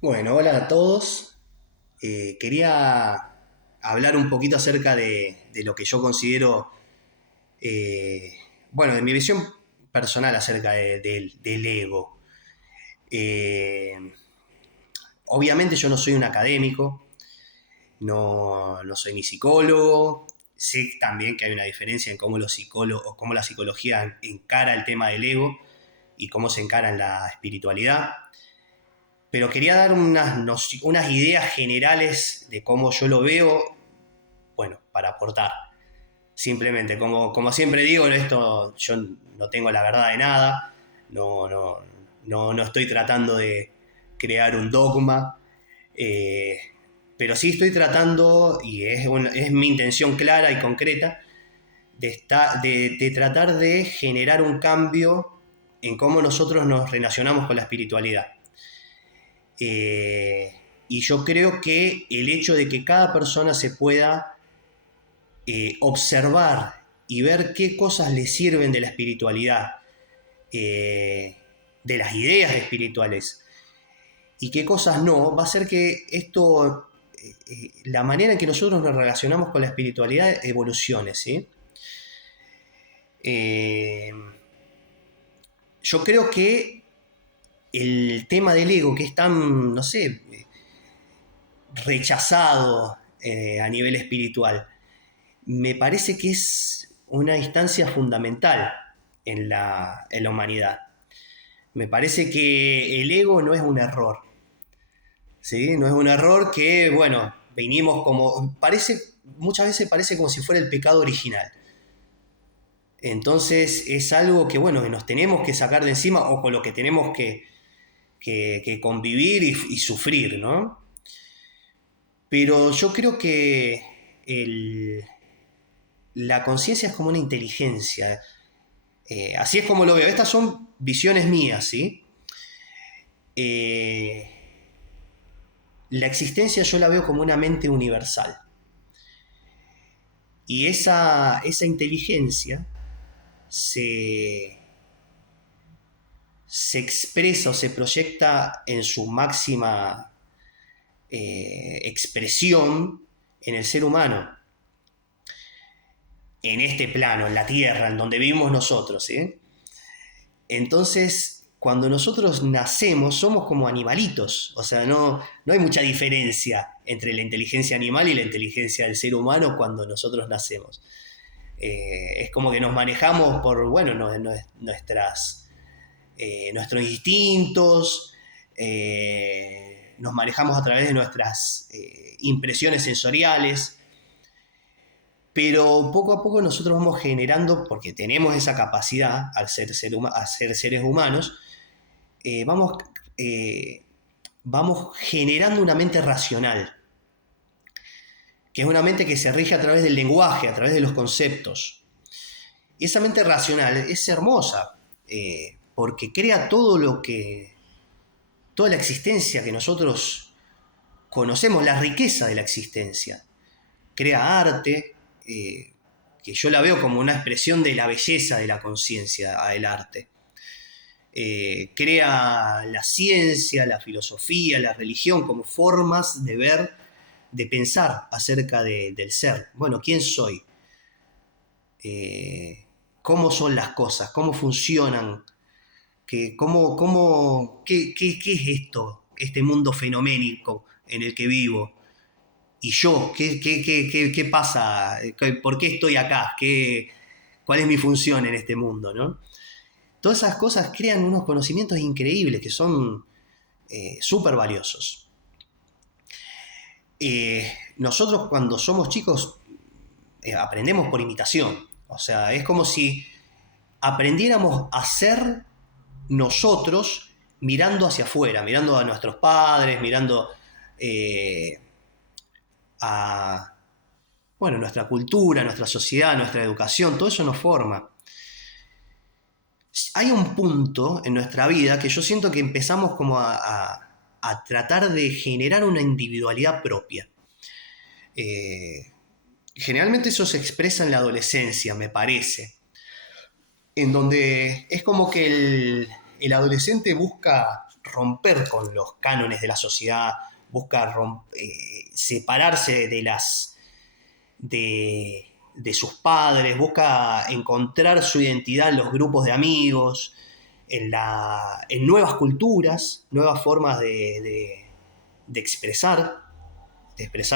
Bueno, hola a todos. Quería hablar un poquito acerca de lo que yo considero, eh, bueno, de mi visión personal acerca del ego. Eh, Obviamente yo no soy un académico, no soy ni psicólogo. Sé también que hay una diferencia en cómo los psicólogos, cómo la psicología encara el tema del ego y cómo se encara en la espiritualidad. Pero quería dar unas ideas generales de cómo yo lo veo, bueno, para aportar. Simplemente, como siempre digo, esto yo no tengo la verdad de nada, no, no, no estoy tratando de crear un dogma, eh, pero sí estoy tratando, y es mi intención clara y concreta, de tratar de generar un cambio en cómo nosotros nos relacionamos con la espiritualidad. Eh, y yo creo que el hecho de que cada persona se pueda observar y ver qué cosas le sirven de la espiritualidad, de las ideas espirituales, y qué cosas no, va a hacer que la manera en que nosotros nos relacionamos con la espiritualidad evolucione, ¿sí? Eh, yo creo que el tema del ego, que es tan, no sé, rechazado a nivel espiritual, me parece que es una instancia fundamental en la humanidad. Me parece que el ego no es un error, ¿sí? No es un error que, bueno, venimos como... muchas veces parece como si fuera el pecado original. Entonces es algo que, bueno, que nos tenemos que sacar de encima o con lo que tenemos que convivir y sufrir, ¿no? Pero yo creo que la conciencia es como una inteligencia. Así es como lo veo. Estas son visiones mías, ¿sí? Eh, la existencia yo la veo como una mente universal. Y esa inteligencia se, se expresa o se proyecta en su máxima expresión en el ser humano, en este plano, en la Tierra, en donde vivimos nosotros, ¿sí? Entonces, cuando nosotros nacemos, somos como animalitos. O sea, no hay mucha diferencia entre la inteligencia animal y la inteligencia del ser humano cuando nosotros nacemos. Es como que nos manejamos por, bueno, nuestros instintos, nos manejamos a través de nuestras impresiones sensoriales, pero poco a poco nosotros vamos generando, porque tenemos esa capacidad al ser seres humanos, eh, vamos, eh, vamos generando una mente racional, que es una mente que se rige a través del lenguaje, a través de los conceptos. Y esa mente racional es hermosa, porque crea toda la existencia que nosotros conocemos, la riqueza de la existencia. Crea arte, que yo la veo como una expresión de la belleza de la conciencia, el arte. Crea la ciencia, la filosofía, la religión como formas de ver, de pensar acerca del ser. Bueno, ¿quién soy? Eh, ¿Cómo son las cosas? ¿Cómo funcionan? ¿Qué es esto? Este mundo fenoménico en el que vivo. ¿Y yo? ¿Qué pasa? ¿Por qué estoy acá? ¿Cuál es mi función en este mundo? ¿No? Todas esas cosas crean unos conocimientos increíbles que son súper valiosos. Nosotros cuando somos chicos aprendemos por imitación. O sea, es como si aprendiéramos a ser nosotros mirando hacia afuera, mirando a nuestros padres, mirando eh, a bueno, nuestra cultura, nuestra sociedad, nuestra educación, todo eso nos forma. Hay un punto en nuestra vida que yo siento que empezamos como a tratar de generar una individualidad propia. Eh, Generalmente eso se expresa en la adolescencia, me parece, en donde es como que el adolescente busca romper con los cánones de la sociedad, busca separarse de sus padres, busca encontrar su identidad en los grupos de amigos, en nuevas culturas, nuevas formas de expresar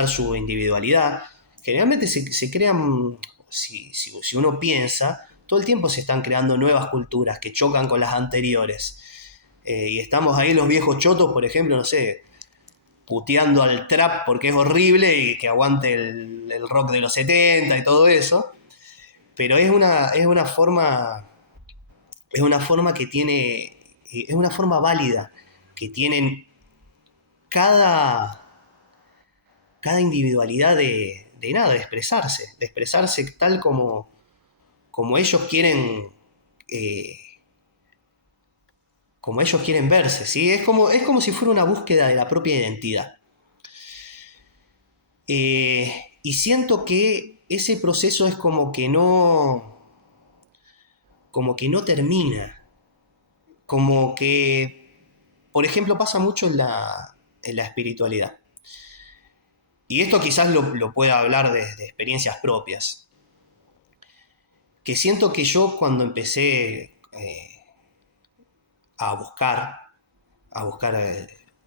su individualidad. Generalmente se crean, si uno piensa, todo el tiempo se están creando nuevas culturas que chocan con las anteriores. Y estamos ahí los viejos chotos, por ejemplo, no sé, puteando al trap porque es horrible y que aguante el rock de los 70 y todo eso. Pero es una forma que tiene, es una forma válida que tienen cada individualidad de expresarse tal como ellos quieren, eh, como ellos quieren verse, ¿sí? Es como si fuera una búsqueda de la propia identidad. Y siento que ese proceso es como que no termina, como que, por ejemplo, pasa mucho en la espiritualidad. Y esto quizás lo pueda hablar de experiencias propias. Que siento que yo cuando empecé a buscar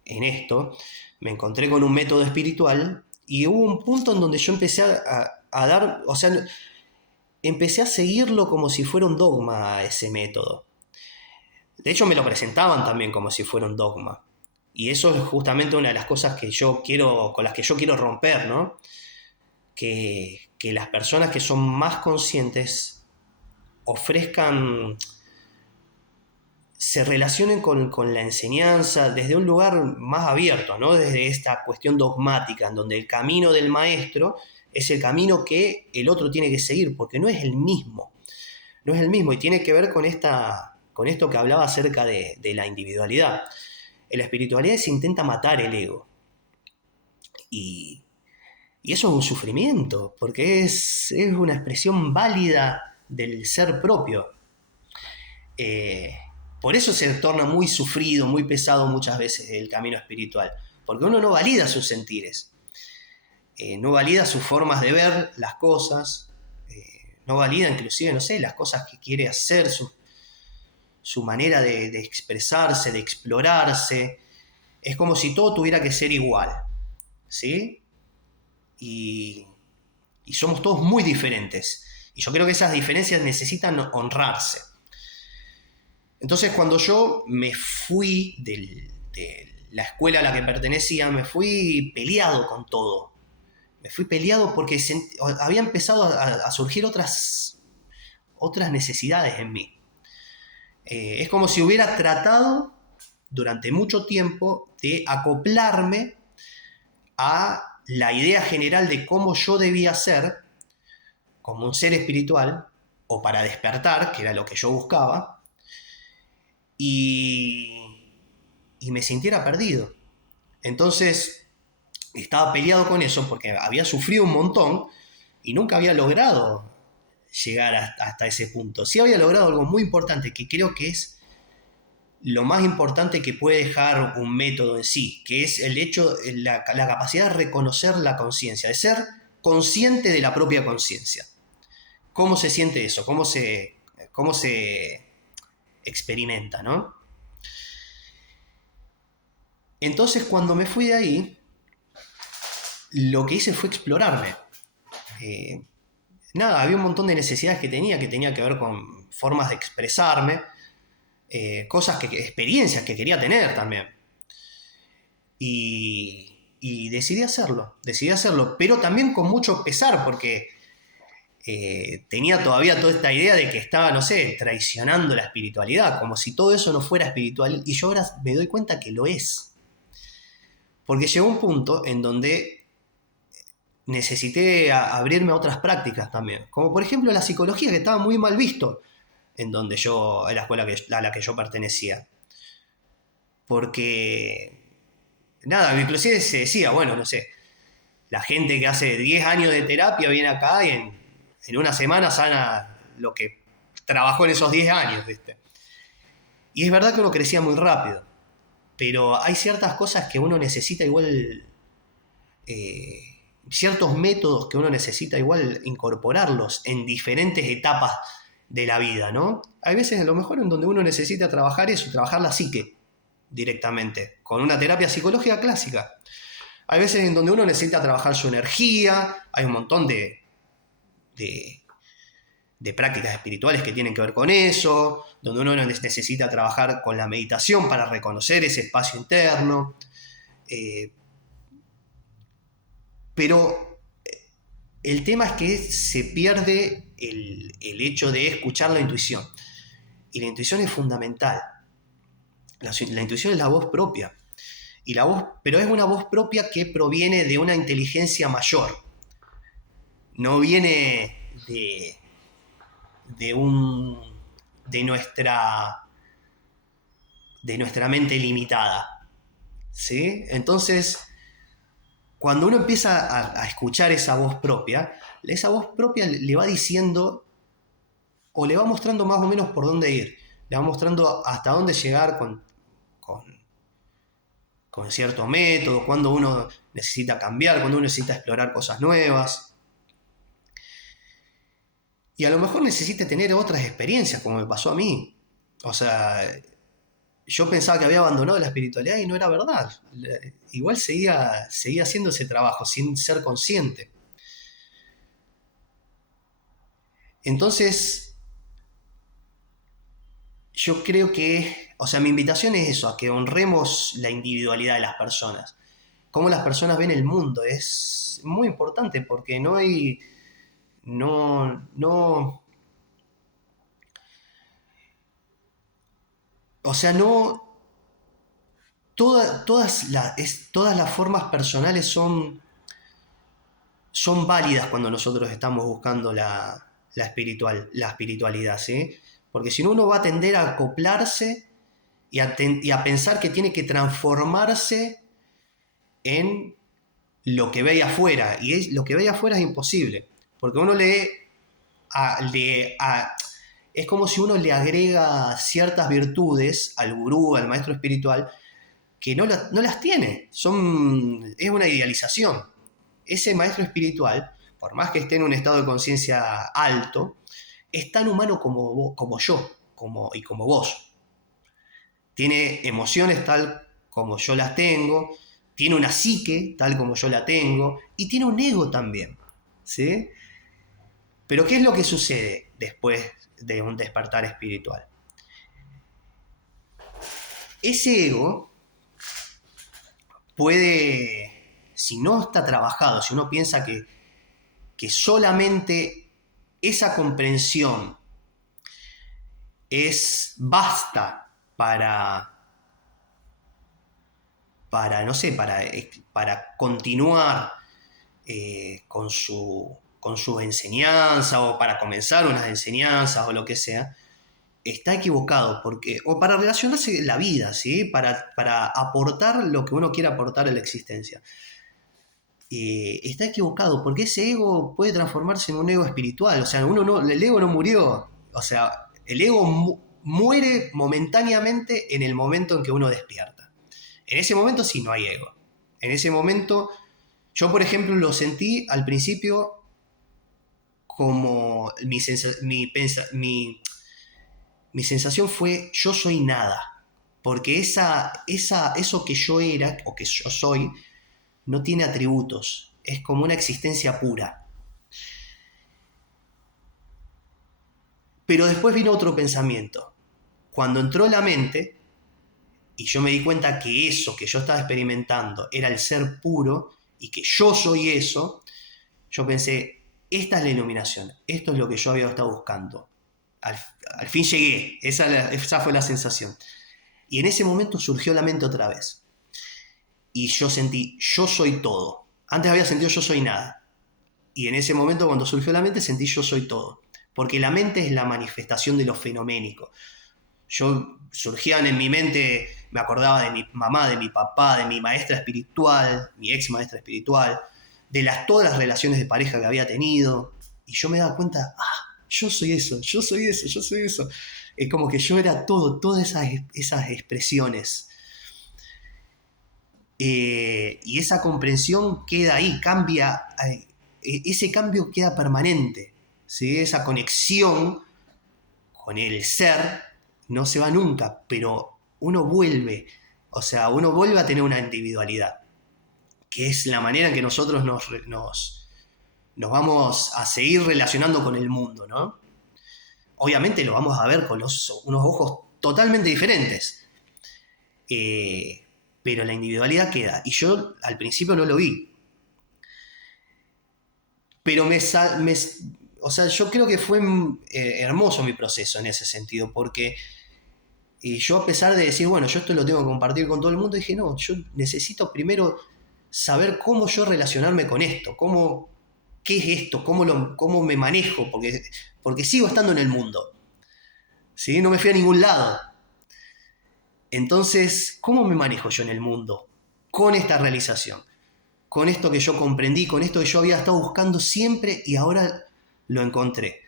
en esto, me encontré con un método espiritual y hubo un punto en donde yo empecé a dar, o sea, empecé a seguirlo como si fuera un dogma ese método. De hecho, me lo presentaban también como si fuera un dogma. Y eso es justamente una de las cosas con las que yo quiero romper, ¿no? Que las personas que son más conscientes ofrezcan, se relacionen con la enseñanza desde un lugar más abierto, ¿no? Desde esta cuestión dogmática, en donde el camino del maestro es el camino que el otro tiene que seguir, porque no es el mismo. No es el mismo y tiene que ver con esto que hablaba acerca de la individualidad. En la espiritualidad se intenta matar el ego. Y, y eso es un sufrimiento, porque es una expresión válida del ser propio. Por eso se torna muy sufrido, muy pesado muchas veces el camino espiritual, porque uno no valida sus sentires, no valida sus formas de ver las cosas, no valida inclusive, no sé, las cosas que quiere hacer, su manera de expresarse, de explorarse. Es como si todo tuviera que ser igual, ¿sí? Y, y somos todos muy diferentes. Y yo creo que esas diferencias necesitan honrarse. Entonces, cuando yo me fui de la escuela a la que pertenecía, me fui peleado con todo. Me fui peleado porque había empezado a surgir otras necesidades en mí. Es como si hubiera tratado durante mucho tiempo de acoplarme a la idea general de cómo yo debía ser como un ser espiritual o para despertar, que era lo que yo buscaba, y, y me sintiera perdido. Entonces estaba peleado con eso porque había sufrido un montón y nunca había logrado llegar hasta ese punto. Sí había logrado algo muy importante que creo que es lo más importante que puede dejar un método en sí, que es el hecho, la capacidad de reconocer la conciencia, de ser consciente de la propia conciencia. ¿Cómo se siente eso? ¿Cómo se experimenta, ¿no? Entonces, cuando me fui de ahí, lo que hice fue explorarme. Eh, Nada, había un montón de necesidades que tenía que ver con formas de expresarme, experiencias que quería tener también. Y decidí hacerlo, pero también con mucho pesar, porque tenía todavía toda esta idea de que estaba, no sé, traicionando la espiritualidad, como si todo eso no fuera espiritual, y yo ahora me doy cuenta que lo es. Porque llegó un punto en donde necesité abrirme a otras prácticas también, como por ejemplo la psicología, que estaba muy mal visto en la escuela a la que yo pertenecía. Porque, nada, inclusive se decía, bueno, no sé, la gente que hace 10 años de terapia viene acá y en una semana sana lo que trabajó en esos 10 años, ¿viste? Y es verdad que uno crecía muy rápido. pero hay ciertas cosas que uno necesita igual, ciertos métodos que uno necesita igual incorporarlos en diferentes etapas de la vida, ¿no? Hay veces a lo mejor en donde uno necesita trabajar eso, trabajar la psique directamente, con una terapia psicológica clásica. Hay veces en donde uno necesita trabajar su energía, hay un montón de, de prácticas espirituales que tienen que ver con eso, donde uno necesita trabajar con la meditación para reconocer ese espacio interno. Pero el tema es que se pierde el hecho de escuchar la intuición. Y la intuición es fundamental. La intuición es la voz propia. Pero es una voz propia que proviene de una inteligencia mayor. No viene de, un, de, nuestra, de nuestra mente limitada. ¿Sí? Entonces, cuando uno empieza a escuchar esa voz propia le va diciendo o le va mostrando más o menos por dónde ir, le va mostrando hasta dónde llegar con, con cierto método, cuando uno necesita cambiar, cuando uno necesita explorar cosas nuevas. Y a lo mejor necesita tener otras experiencias, como me pasó a mí. O sea, yo pensaba que había abandonado la espiritualidad y no era verdad. Igual seguía haciendo ese trabajo sin ser consciente. Entonces, yo creo que, o sea, mi invitación es eso, a que honremos la individualidad de las personas. Cómo las personas ven el mundo es muy importante porque no hay, no, o sea, no, todas las formas personales son válidas cuando nosotros estamos buscando la espiritualidad, ¿sí? Porque si no, uno va a tender a acoplarse y a pensar que tiene que transformarse en lo que ve ahí afuera. Y lo que ve ahí afuera es imposible. Porque uno es como si uno le agrega ciertas virtudes al gurú, al maestro espiritual, que no las tiene. Es una idealización. Ese maestro espiritual, por más que esté en un estado de conciencia alto, es tan humano como yo y como vos. Tiene emociones tal como yo las tengo, tiene una psique tal como yo la tengo, y tiene un ego también. ¿Sí? Pero ¿qué es lo que sucede después de un despertar espiritual? Ese ego puede, si no está trabajado, si uno piensa que solamente esa comprensión basta no sé, para continuar con su enseñanza o para comenzar unas enseñanzas o lo que sea, está equivocado, o para relacionarse la vida, ¿sí? Para aportar lo que uno quiere aportar a la existencia. Está equivocado, porque ese ego puede transformarse en un ego espiritual. O sea, el ego no murió. O sea, el ego muere momentáneamente en el momento en que uno despierta. En ese momento sí no hay ego. En ese momento, yo por ejemplo lo sentí al principio como mi sensación fue yo soy nada. Porque eso que yo era o que yo soy no tiene atributos, es como una existencia pura. Pero después vino otro pensamiento. Cuando entró la mente, y yo me di cuenta que eso que yo estaba experimentando era el ser puro, y que yo soy eso, yo pensé, esta es la iluminación, esto es lo que yo había estado buscando. Al fin llegué, esa fue la sensación. Y en ese momento surgió la mente otra vez. Y yo sentí, yo soy todo. Antes había sentido yo soy nada. Y en ese momento, cuando surgió la mente, sentí yo soy todo. Porque la mente es la manifestación de lo fenoménico. Surgían en mi mente, me acordaba de mi mamá, de mi papá, de mi maestra espiritual, mi ex maestra espiritual, de todas las relaciones de pareja que había tenido. Y yo me daba cuenta, yo soy eso, yo soy eso, yo soy eso. Es como que yo era todo, todas esas expresiones. Y esa comprensión queda ahí, cambia, ese cambio queda permanente, ¿sí? Esa conexión con el ser no se va nunca, pero uno vuelve, o sea, uno vuelve a tener una individualidad, que es la manera en que nosotros nos vamos a seguir relacionando con el mundo, ¿no? Obviamente lo vamos a ver con unos ojos totalmente diferentes, pero la individualidad queda. Y yo al principio no lo vi, pero o sea, yo creo que fue hermoso mi proceso en ese sentido, porque yo a pesar de decir, bueno, yo esto lo tengo que compartir con todo el mundo, dije, no, yo necesito primero saber cómo yo relacionarme con esto, qué es esto, cómo me manejo, porque sigo estando en el mundo, ¿sí? No me fui a ningún lado. Entonces, ¿cómo me manejo yo en el mundo con esta realización? Con esto que yo comprendí, con esto que yo había estado buscando siempre y ahora lo encontré.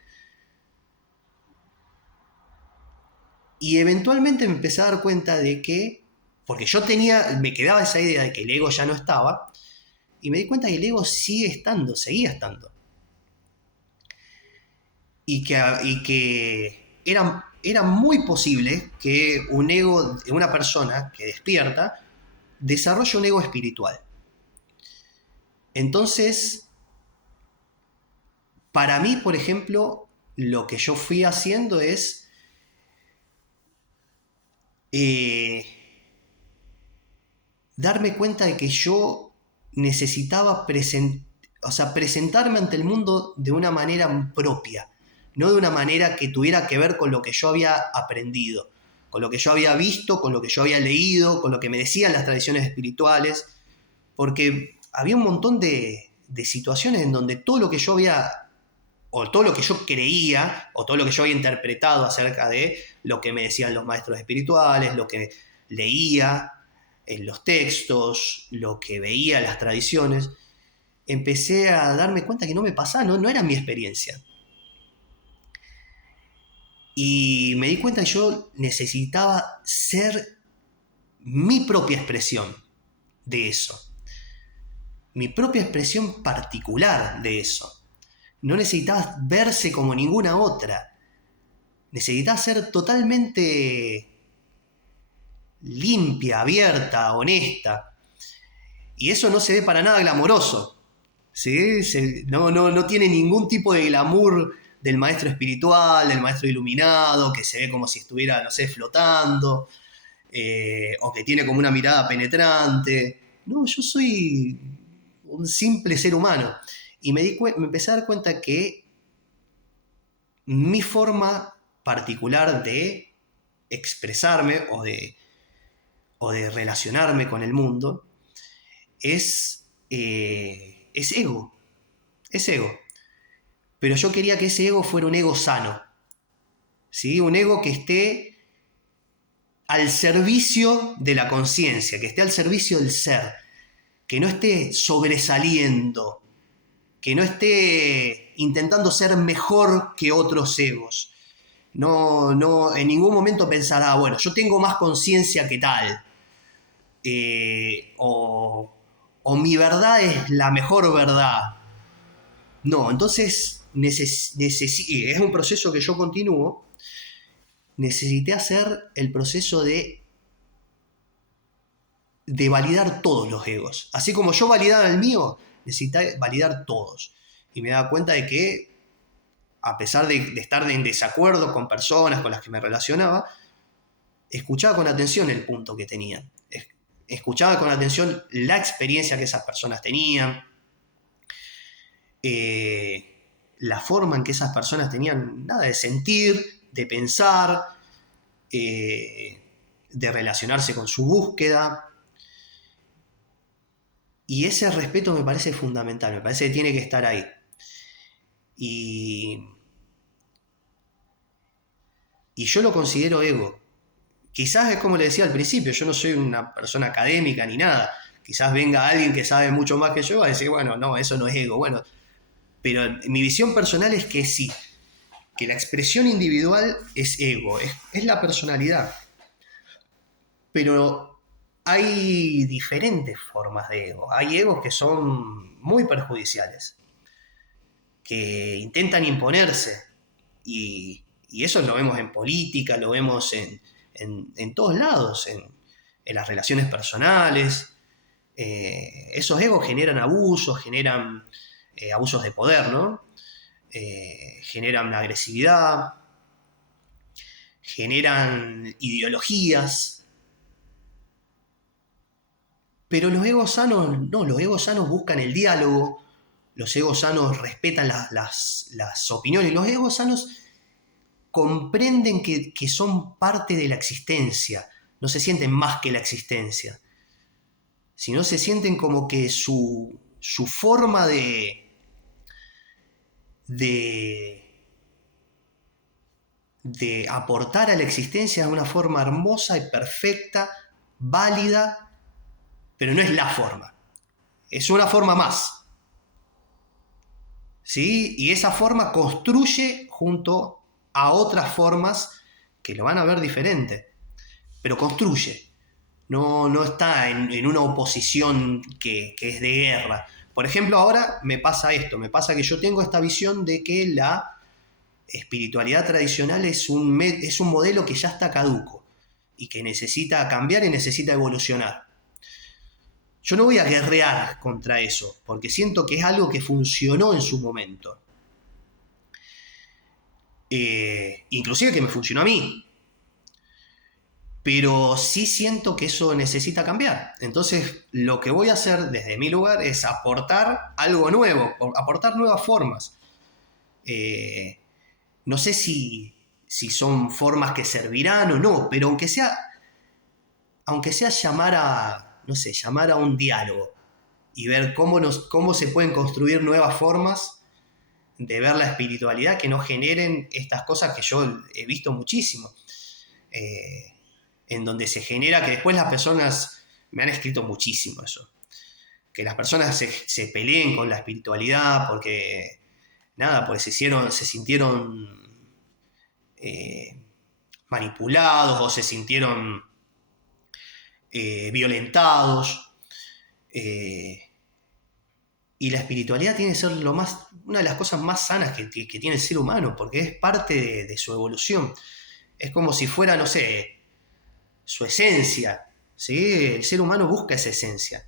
Y eventualmente me empecé a dar cuenta de que, porque me quedaba esa idea de que el ego ya no estaba, y me di cuenta que el ego seguía estando. Y que era muy posible que un ego de una persona que despierta desarrolle un ego espiritual. Entonces, para mí, por ejemplo, lo que yo fui haciendo es eh, darme cuenta de que yo necesitaba presentarme ante el mundo de una manera propia, no de una manera que tuviera que ver con lo que yo había aprendido, con lo que yo había visto, con lo que yo había leído, con lo que me decían las tradiciones espirituales, porque había un montón de situaciones en donde todo lo que yo había, o todo lo que yo creía, o todo lo que yo había interpretado acerca de lo que me decían los maestros espirituales, lo que leía en los textos, lo que veía en las tradiciones, empecé a darme cuenta que no me pasaba, no era mi experiencia. Y me di cuenta que yo necesitaba ser mi propia expresión de eso, mi propia expresión particular de eso. No necesitaba verse como ninguna otra. Necesitaba ser totalmente limpia, abierta, honesta. Y eso no se ve para nada glamoroso. ¿Sí? No tiene ningún tipo de glamour del maestro espiritual, del maestro iluminado, que se ve como si estuviera, no sé, flotando, o que tiene como una mirada penetrante. No, yo soy un simple ser humano. Y me empecé a dar cuenta que mi forma particular de expresarme o de relacionarme con el mundo es ego. Es ego. Pero yo quería que ese ego fuera un ego sano. ¿Sí? Un ego que esté al servicio de la conciencia, que esté al servicio del ser, que no esté sobresaliendo, que no esté intentando ser mejor que otros egos. No, en ningún momento pensar, bueno, yo tengo más conciencia que tal. O mi verdad es la mejor verdad. No, entonces es un proceso que yo continúo. Necesité hacer el proceso de validar todos los egos. Así como yo validaba el mío, necesité validar todos. Y me daba cuenta de que, a pesar de estar en desacuerdo con personas con las que me relacionaba, escuchaba con atención el punto que tenían. Escuchaba con atención la experiencia que esas personas tenían, la forma en que esas personas tenían de sentir, de pensar, de relacionarse con su búsqueda. Y ese respeto me parece fundamental, me parece que tiene que estar ahí. Y yo lo considero ego. Quizás es como le decía al principio, yo no soy una persona académica ni nada. Quizás venga alguien que sabe mucho más que yo a decir, bueno, no, eso no es ego. Bueno, pero mi visión personal es que sí, que la expresión individual es ego, es la personalidad. Pero hay diferentes formas de ego. Hay egos que son muy perjudiciales, que intentan imponerse. Y eso lo vemos en política, lo vemos en todos lados, en las relaciones personales. Esos egos generan abusos, generan abusos de poder, ¿no? Generan agresividad, generan ideologías. Pero los egos sanos, no, los egos sanos buscan el diálogo, los egos sanos respetan las opiniones, los egos sanos comprenden que son parte de la existencia, no se sienten más que la existencia, sino se sienten como que su forma de, de aportar a la existencia es una forma hermosa y perfecta, válida, pero no es la forma, es una forma más. ¿Sí? Y esa forma construye junto a otras formas que lo van a ver diferente, pero construye. No está en una oposición que es de guerra. Por ejemplo, ahora me pasa esto, me pasa que yo tengo esta visión de que la espiritualidad tradicional es un modelo que ya está caduco y que necesita cambiar y necesita evolucionar. Yo no voy a guerrear contra eso, porque siento que es algo que funcionó en su momento. Inclusive que me funcionó a mí. Pero sí siento que eso necesita cambiar. Entonces, lo que voy a hacer desde mi lugar es aportar algo nuevo, aportar nuevas formas. No sé si son formas que servirán o no, pero aunque sea llamar a un diálogo y ver cómo se pueden construir nuevas formas de ver la espiritualidad que no generen estas cosas que yo he visto muchísimo. En donde se genera que después las personas, me han escrito muchísimo eso, que las personas se peleen con la espiritualidad porque se sintieron manipulados o se sintieron violentados. Y la espiritualidad tiene que ser una de las cosas más sanas que tiene el ser humano, porque es parte de su evolución. Es como si fuera, no sé, su esencia, ¿sí? El ser humano busca esa esencia.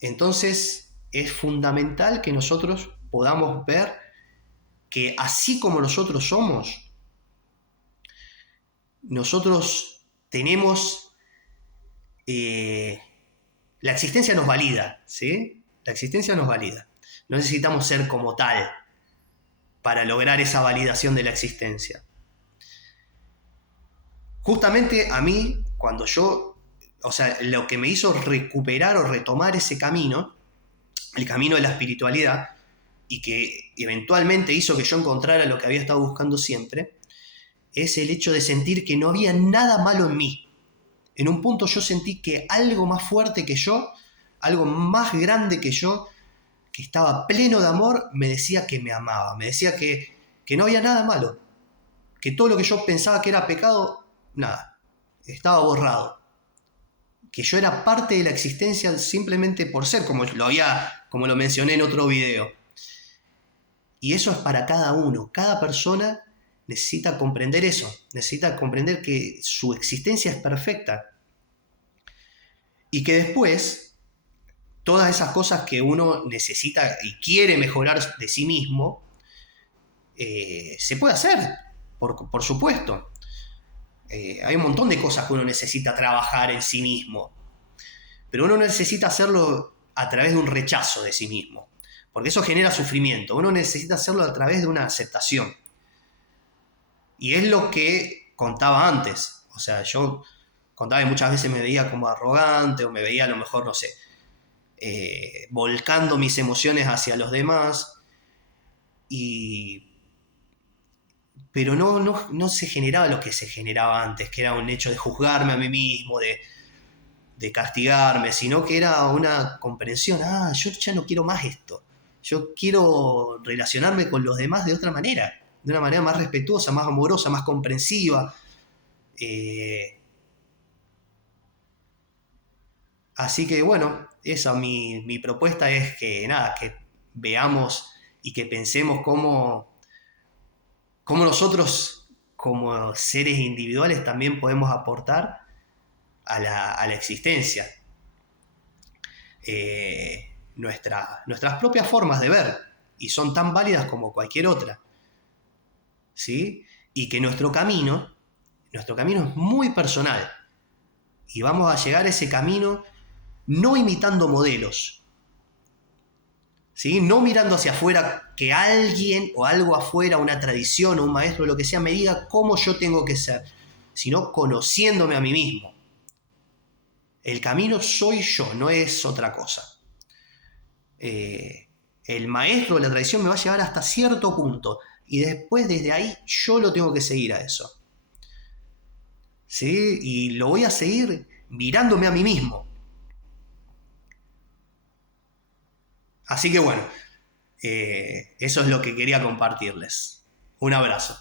Entonces es fundamental que nosotros podamos ver que así como nosotros somos, nosotros tenemos... la existencia nos valida, ¿sí? La existencia nos valida. No necesitamos ser como tal para lograr esa validación de la existencia. Justamente a mí, lo que me hizo recuperar o retomar ese camino, el camino de la espiritualidad, y que eventualmente hizo que yo encontrara lo que había estado buscando siempre, es el hecho de sentir que no había nada malo en mí. En un punto yo sentí que algo más fuerte que yo, algo más grande que yo, que estaba pleno de amor, me decía que me amaba, me decía que no había nada malo, que todo lo que yo pensaba que era pecado, nada, estaba borrado, que yo era parte de la existencia simplemente por ser, como lo mencioné en otro video. Y eso es para cada uno, cada persona necesita comprender eso, necesita comprender que su existencia es perfecta y que después todas esas cosas que uno necesita y quiere mejorar de sí mismo, se puede hacer, por supuesto. Hay un montón de cosas que uno necesita trabajar en sí mismo, pero uno necesita hacerlo a través de un rechazo de sí mismo, porque eso genera sufrimiento. Uno necesita hacerlo a través de una aceptación. Y es lo que contaba antes. O sea, yo contaba que muchas veces me veía como arrogante o me veía a lo mejor, no sé, volcando mis emociones hacia los demás. Pero no se generaba lo que se generaba antes, que era un hecho de juzgarme a mí mismo, de castigarme, sino que era una comprensión. Yo ya no quiero más esto. Yo quiero relacionarme con los demás de otra manera, de una manera más respetuosa, más amorosa, más comprensiva. Así que bueno, esa mi propuesta es que nada, que veamos y que pensemos cómo nosotros como seres individuales también podemos aportar a la existencia. Nuestras propias formas de ver, y son tan válidas como cualquier otra, ¿sí? Y que nuestro camino es muy personal, y vamos a llegar a ese camino no imitando modelos, ¿sí? No mirando hacia afuera que alguien o algo afuera, una tradición o un maestro, lo que sea, me diga cómo yo tengo que ser, sino conociéndome a mí mismo. El camino soy yo, no es otra cosa. El maestro de la tradición me va a llevar hasta cierto punto y después desde ahí yo lo tengo que seguir a eso. ¿Sí? Y lo voy a seguir mirándome a mí mismo. Así que bueno, eso es lo que quería compartirles. Un abrazo.